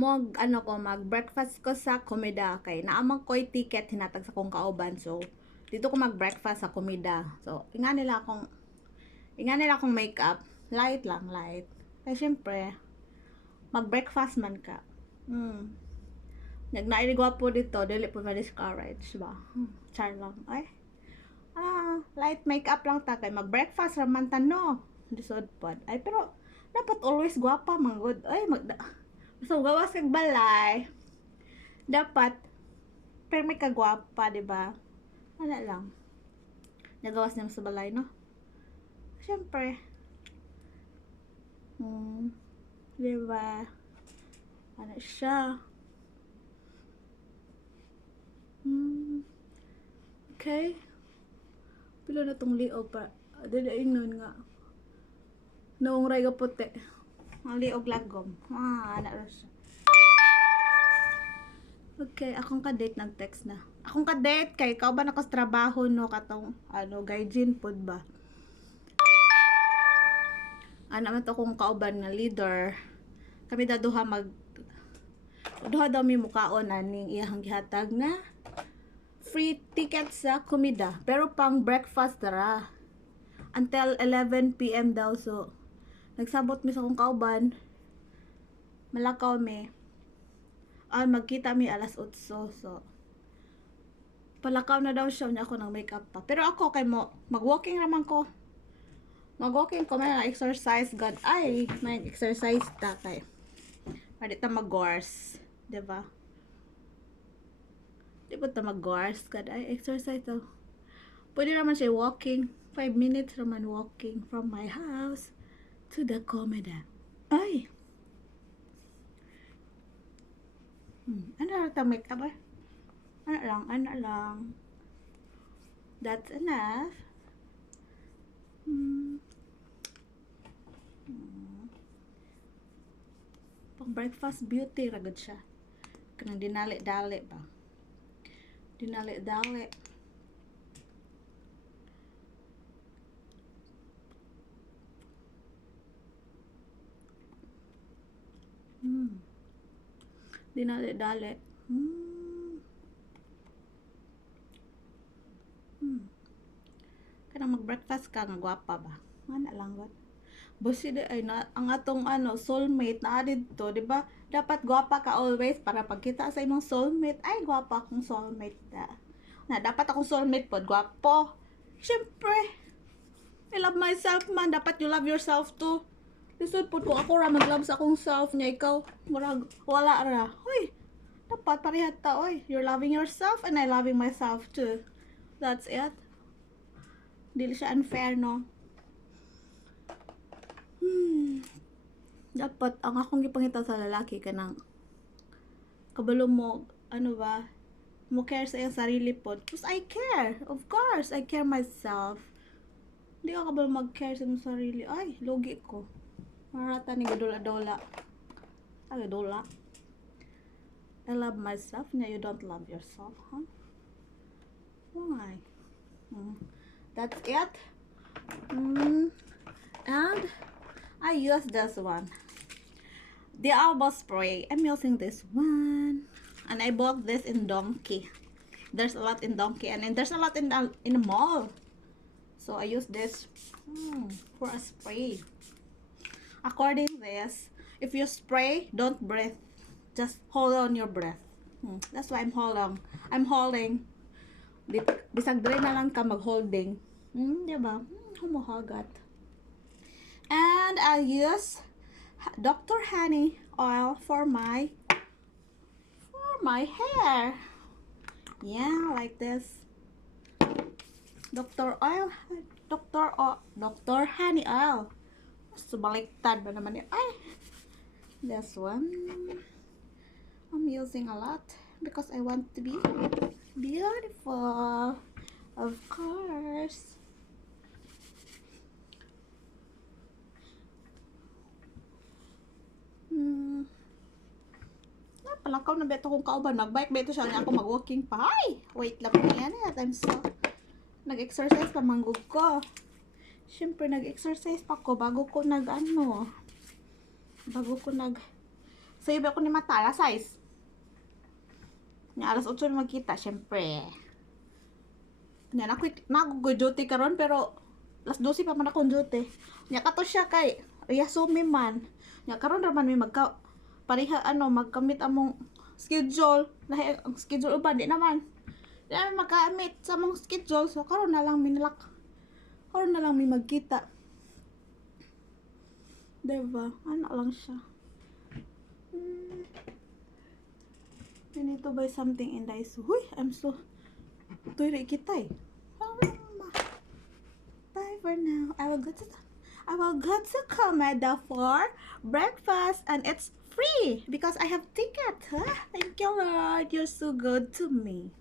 mag-breakfast ko sa komeda kay naamang ko'y ticket hinatag sa kong kauban, so dito ko mag-breakfast sa komeda. So inga nila akong makeup, light lang, light. Kaya syempre mag-breakfast man ka. Nagnaili gwapo dito, dili po ma-discourage ba. Char lang. Ay. Light makeup lang ta kay mag-breakfast raman ta no. Disod pod. Ay pero dapat always gwapa man good. Ay so gawas kag balay. Dapat pero may kagwapa, di ba? Wala lang. Nagawas niya sa balay, no? Siyempre. Di ba? Ano siya? Okay. Pila na tong liog pa. Dadain nun nga. Naungray ka puti. Ang liog lagom. Anak rin siya. Okay, akong ka-date nag-text na. Akong ka-date kay ikaw ba nakos trabaho no katong gaijin pod ba? Man to kung kauban nga leader. Kami daduha duha daw mi mukaon aning iyang gihatag na free ticket sa komida pero pang breakfast tara. Until 11 PM daw, so nagsabot mi sa kong kauban. Malakaw mi. Magkita mi alas 8, so palakaw na daw siya niya ako ng makeup pa. Pero ako kay mag-walking raman ko. Mag-walking ko man exercise god. Ay, may exercise ta kay. Pwede ta mag-gors, 'di ba? Di ba ta mag-gors god ay exercise to. Pwede naman siya walking. 5 minutes raman walking from my house to the komeda. Ay. Ano ta makeup ba? Ano lang. That's enough. Pang breakfast beauty ragad siya. Kanang dinali-dali ba? Dinali-dali. Dinali-dali. Kanang mag-breakfast ka nga gwapa ba? Ana lang god. Busi ay na ang atong soulmate na dito, di ba? Dapat gwapa ka always para pagkita sa imong soulmate. Ay gwapa akong soulmate na dapat akong soulmate pod gwapo. Syempre. I love myself man, dapat you love yourself too. Lisod po kung ako ra mag-love sa akong self niya, ikaw murag wala ra. Hoy, dapat parehas ta, oy. You're loving yourself and I loving myself too. That's it. Dili siya unfair, no? Dapat ang akong gipangita sa lalaki kanang kabalo mo, mo care sa iyang sarili pod. Because I care. Of course, I care myself. Hindi ka kabalo mag-care sa iyong sarili. Ay, logi ko. Marata ni gadola-dola. Dola. I love myself. Now you don't love yourself, huh? Why? That's it. And I use this one. The elbow spray. I'm using this one. And I bought this in Donkey. There's a lot in Donkey. And then there's a lot in the mall. So I use this for a spray. According to this, if you spray, don't breathe. Just hold on your breath. That's why I'm holding. Bisag dre na lang ka mag-holding. Diba? Humuhagat. And I use Dr. Honey oil for my hair. Yeah, like this. Dr. Honey oil. Subaliktad ba naman yun? Ay! This one. I'm using a lot because I want to be beautiful. Of course. Palakaw na beto kong kauban. Magbike beto siya nga ako mag-walking pa. Ay! Wait lang po yan. I'm so nag-exercise pa manggug ko. Siyempre, nag-exercise pa ko bago ko Sa'yo ba ako ni mata, alas 6. Nya alas 8 na magkita, syempre. Nya nago duty karon pero alas 12 pa man akong duty. Nya kato siya kay Yasumi man. Nya karon ra man may magka pareha magkamit among schedule. Lahi ang schedule uban di naman. Di naman magkamit sa among schedule. So karon na lang minalak. Karon na lang may magkita. Diba? Ano lang siya. I need to buy something in Daiso. Huy, I'm so tuyri kita eh. Bye for now. I will go to Komodo for breakfast and it's free because I have ticket. Huh? Thank you, Lord. You're so good to me.